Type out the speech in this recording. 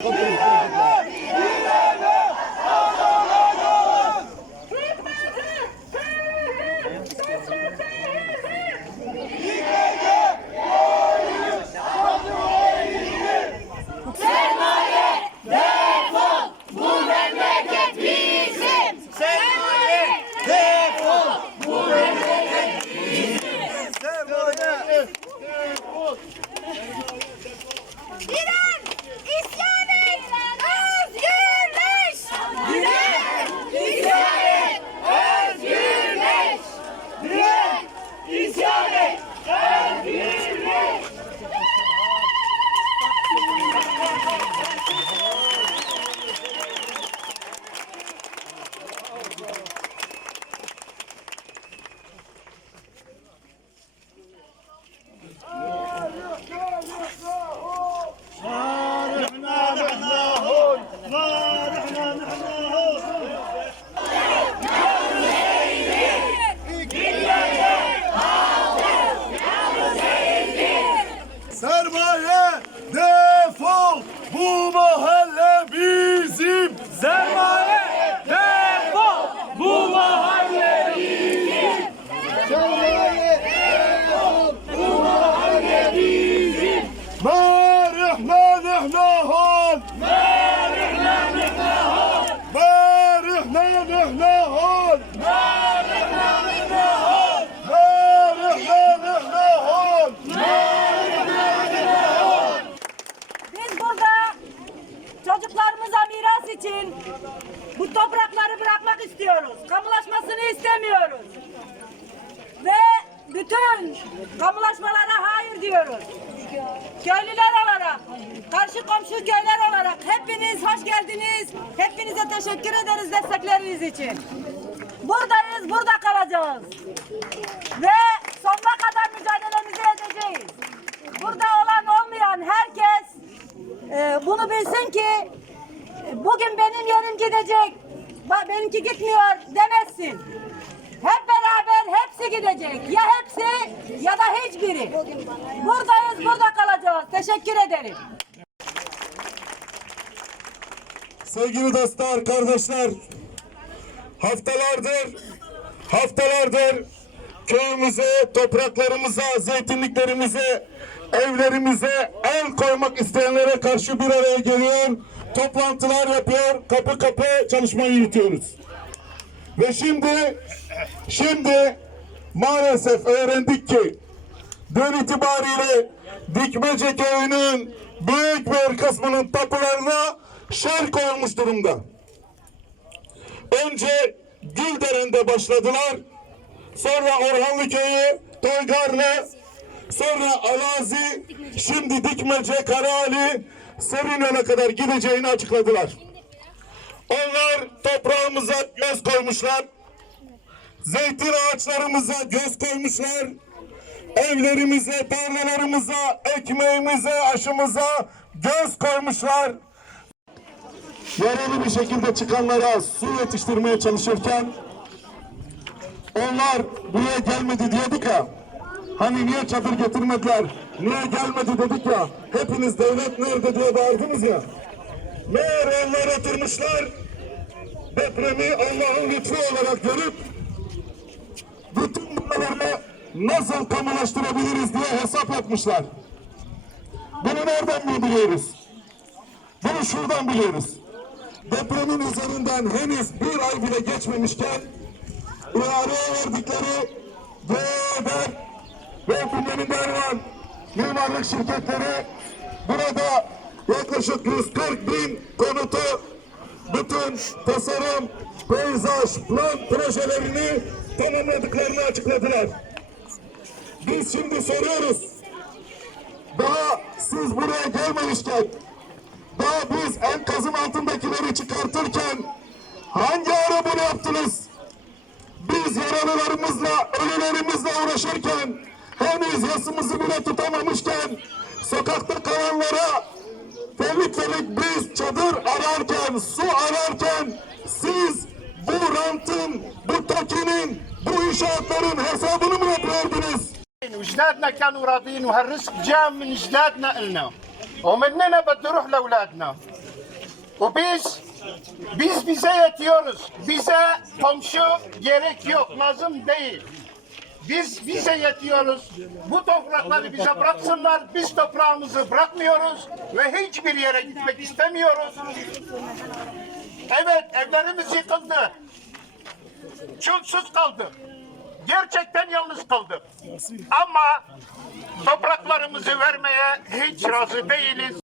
Okay. Sermaye defol! Bu mahalle toprakları bırakmak istiyoruz. Kamulaşmasını istemiyoruz. Ve bütün kamulaşmalara hayır diyoruz. Köylüler olarak, karşı komşu köyler olarak hepiniz hoş geldiniz. Hepinize teşekkür ederiz destekleriniz için. Buradayız, burada kalacağız. Ve sonuna kadar mücadelemizi edeceğiz. Burada olan olmayan herkes e, bunu bilsin ki bugün benim yerim gidecek, benimki gitmiyor demezsin. Hep beraber hepsi gidecek. Ya hepsi ya da hiçbiri. Buradayız, burada kalacağız. Teşekkür ederim. Sevgili dostlar, kardeşler, haftalardır, haftalardır köyümüze, topraklarımıza, zeytinliklerimize, evlerimize el koymak isteyenlere karşı bir araya geliyor, toplantılar yapıyor, kapı kapı çalışmayı yürütüyoruz. Ve şimdi, şimdi maalesef öğrendik ki dün itibariyle Dikmece köyünün büyük bir kısmının tapularına şer koyulmuş durumda. Önce Gülderen'de başladılar. Sonra Orhanlı köyü, Toygarlı, sonra Alazi, şimdi Dikmece, Karaali, Serinön'e kadar gideceğini açıkladılar. Onlar toprağımıza göz koymuşlar. Zeytin ağaçlarımıza göz koymuşlar evlerimize, tarlalarımıza, ekmeğimize, aşımıza göz koymuşlar. Yaralı bir şekilde çıkanlara su yetiştirmeye çalışırken onlar buraya gelmedi diyorduk ya. Hani niye çadır getirmediler? Niye gelmedi dedik ya. Hepiniz devlet nerede diye bağırdınız ya. Meğer onlar oturmuşlar. Depremi Allah'ın lütfu olarak görüp bütün bunları nasıl kamulaştırabiliriz diye hesap yapmışlar. Bunu nereden biliyoruz? Bunu şuradan biliyoruz. Depremin üzerinden henüz bir ay bile geçmemişken ihaleye verdikleri mimarlık şirketleri burada yaklaşık 140 bin konutu bütün tasarım, peyzaj, plan projelerini tamamladıklarını açıkladılar. Biz şimdi soruyoruz. Daha siz buraya gelmemişken, daha biz enkazın altındakileri çıkartırken hangi ara bunu yaptınız? Biz yaralılarımızla, ölülerimizle uğraşırken, henüz yasımızı bile tutamamışken, sokakta kalanlara felik felik biz çadır ararken, su ararken, siz bu rantın, bu tokinin, bu inşaatların hesabını mı yapıyordunuz? واجدادنا كانوا راضيين وهالرزق جاء من اجدادنا النا ومننا بده يروح لاولادنا O biz, biz bize yetiyoruz. Bize komşu gerek yok, lazım değil. Biz bize yetiyoruz. Bu toprakları bize bıraksınlar. Biz toprağımızı bırakmıyoruz ve hiçbir yere gitmek istemiyoruz. Evet, evlerimiz yıkıldı. Çulsuz kaldık. Gerçekten yalnız kaldık. Ama topraklarımızı vermeye hiç razı değiliz.